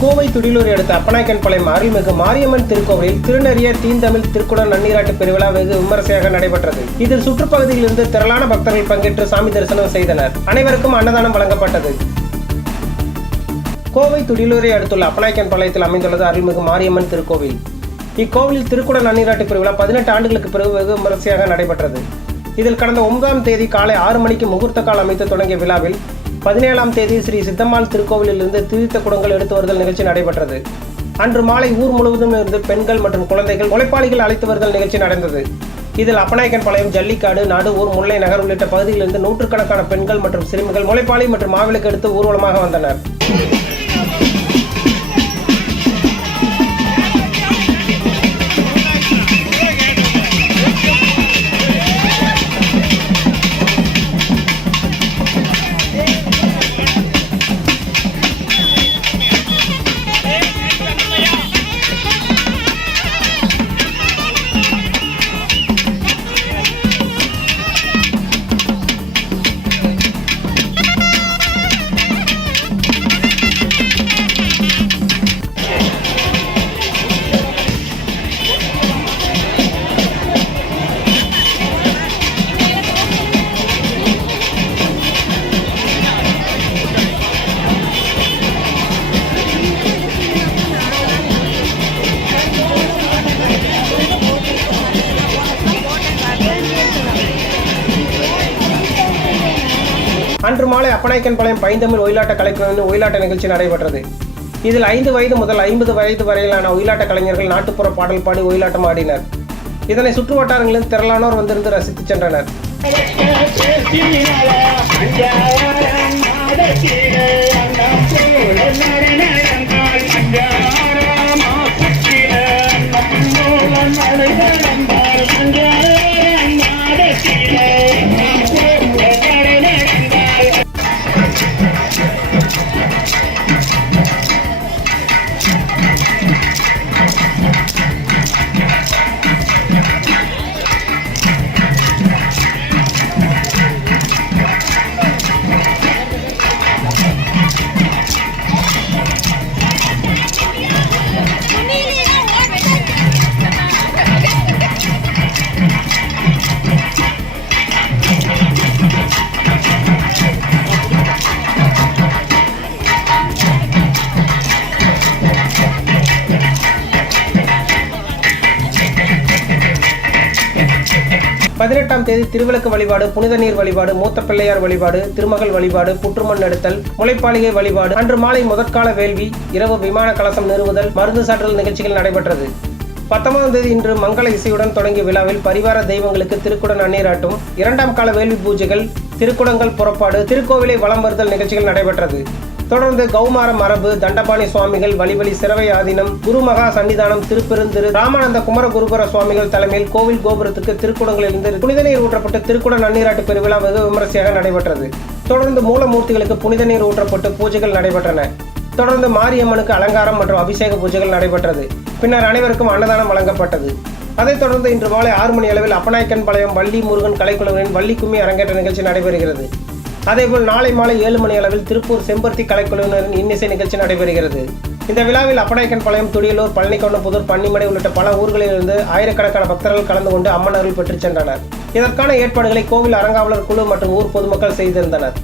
கோவை துடிலூரை அடுத்த அப்பநாயக்கன்பாளையம் அருள்மிகு மாரியம்மன் திருக்கோவிலில் திருநெறிய தீந்தமிழ் திருக்குட நன்னீராட்டு பெருவிழா வெகு விமரிசையாக நடைபெற்றது. இதில் சுற்றுப்பகுதியில் இருந்து திரளான பக்தர்கள் பங்கேற்று சாமி தரிசனம் செய்தனர். அனைவருக்கும் அன்னதானம் வழங்கப்பட்டது. கோவை துடிலூரை அடுத்துள்ள அப்பநாயக்கன்பாளையத்தில் அமைந்துள்ளது அருள்மிகு மாரியம்மன் திருக்கோவில். இக்கோவிலில் திருக்குட நன்னீராட்டு பெருவிழா பதினெட்டு ஆண்டுகளுக்கு பிறகு வெகு விமரிசையாக நடைபெற்றது. இதில் கடந்த ஒன்பதாம் தேதி காலை ஆறு மணிக்கு முகூர்த்த கால் அமைத்து தொடங்கிய விழாவில் பதினேழாம் தேதி ஸ்ரீ சித்தம்மாள் திருக்கோவிலிலிருந்து தீர்த்த குடங்கள் எடுத்து வருதல் நிகழ்ச்சி நடைபெற்றது. அன்று மாலை ஊர் முழுவதும் இருந்து பெண்கள் மற்றும் குழந்தைகள் உழைப்பாளிகள் அழைத்து வருதல் நிகழ்ச்சி நடந்தது. இதில் அப்பநாயக்கன்பாளையம் ஜல்லிக்காடு நடுவூர் முல்லை நகர் உள்ளிட்ட பகுதியிலிருந்து நூற்றுக்கணக்கான பெண்கள் மற்றும் சிறுமிகள் முளைப்பாளி மற்றும் மாவிளக்கு எடுத்து ஊர்வலமாக வந்தனர். அன்று மாலை அப்பநாயக்கன்பாளையம் பைந்தமிழ் ஒயிலாட்ட கலைக்குழுவின் ஒயிலாட்ட நிகழ்ச்சி நடைபெற்றது இதில் ஐந்து வயது முதல் ஐம்பது வயது வரையிலான ஒயிலாட்ட கலைஞர்கள் நாட்டுப்புற பாடல் பாடி ஒயிலாட்டம் ஆடினர் இதனை சுற்று வட்டாரங்களில் திரளானோர் வந்திருந்து ரசித்து சென்றனர் பதினெட்டாம் தேதி திருவிளக்கு வழிபாடு புனித நீர் வழிபாடு மூத்த பிள்ளையார் வழிபாடு திருமகள் வழிபாடு புற்றுமண் எடுத்தல் முளைப்பாளிகை வழிபாடு. அன்று மாலை முதற்கால வேள்வி இரவு விமான கலசம் நிறுவுதல் மருந்து சாற்றல் நிகழ்ச்சிகள் நடைபெற்றது. பத்தொன்பதாம் தேதி இன்று மங்கள இசையுடன் தொடங்கிய விழாவில் பரிவார தெய்வங்களுக்கு திருக்குடன் நன்னீராட்டும் இரண்டாம் கால வேள்வி பூஜைகள் திருக்குடங்கள் புறப்பாடு திருக்கோவிலை வலம் வருதல் நிகழ்ச்சிகள் நடைபெற்றது. தொடர்ந்து கௌமார மரபு தண்டபாணி சுவாமிகள் வழிவழி சிறவை ஆதீனம் குருமகா சன்னிதானம் திருப்பெருந்திரு ராமானந்த குமர குருபர சுவாமிகள் தலைமையில் கோவில் கோபுரத்துக்கு திருக்குடங்களிலிருந்து புனித நீர் ஊற்றப்பட்டு திருக்குட நன்னீராட்டு பெருவிழா வெகு விமரிசையாக நடைபெற்றது. தொடர்ந்து மூலமூர்த்திகளுக்கு புனித நீர் ஊற்றப்பட்டு பூஜைகள் நடைபெற்றன. தொடர்ந்து மாரியம்மனுக்கு அலங்காரம் மற்றும் அபிஷேக பூஜைகள் நடைபெற்றது. பின்னர் அனைவருக்கும் அன்னதானம் வழங்கப்பட்டது. அதைத் தொடர்ந்து இன்று மாலை ஆறு மணி அளவில் அப்பநாயக்கன் பாளையம் வள்ளி முருகன் கலைக்குழுவின் வள்ளி கும்மி அரங்கேற்ற நிகழ்ச்சி நடைபெறுகிறது. அதேபோல் நாளை மாலை ஏழு மணி அளவில் திருப்பூர் செம்பருத்தி கலைக்குழுவினரின் இன்னிசை நிகழ்ச்சி நடைபெறுகிறது. இந்த விழாவில் அப்பநாயக்கன் பாளையம் துடியலூர் பழனிக்கொண்டபுதூர் பன்னிமடை உள்ளிட்ட பல ஊர்களிலிருந்து ஆயிரக்கணக்கான பக்தர்கள் கலந்து கொண்டு அம்மன் அருள் பெற்றுச் சென்றனர். இதற்கான ஏற்பாடுகளை கோவில் அறங்காவலர் குழு மற்றும் ஊர் பொதுமக்கள் செய்திருந்தனர்.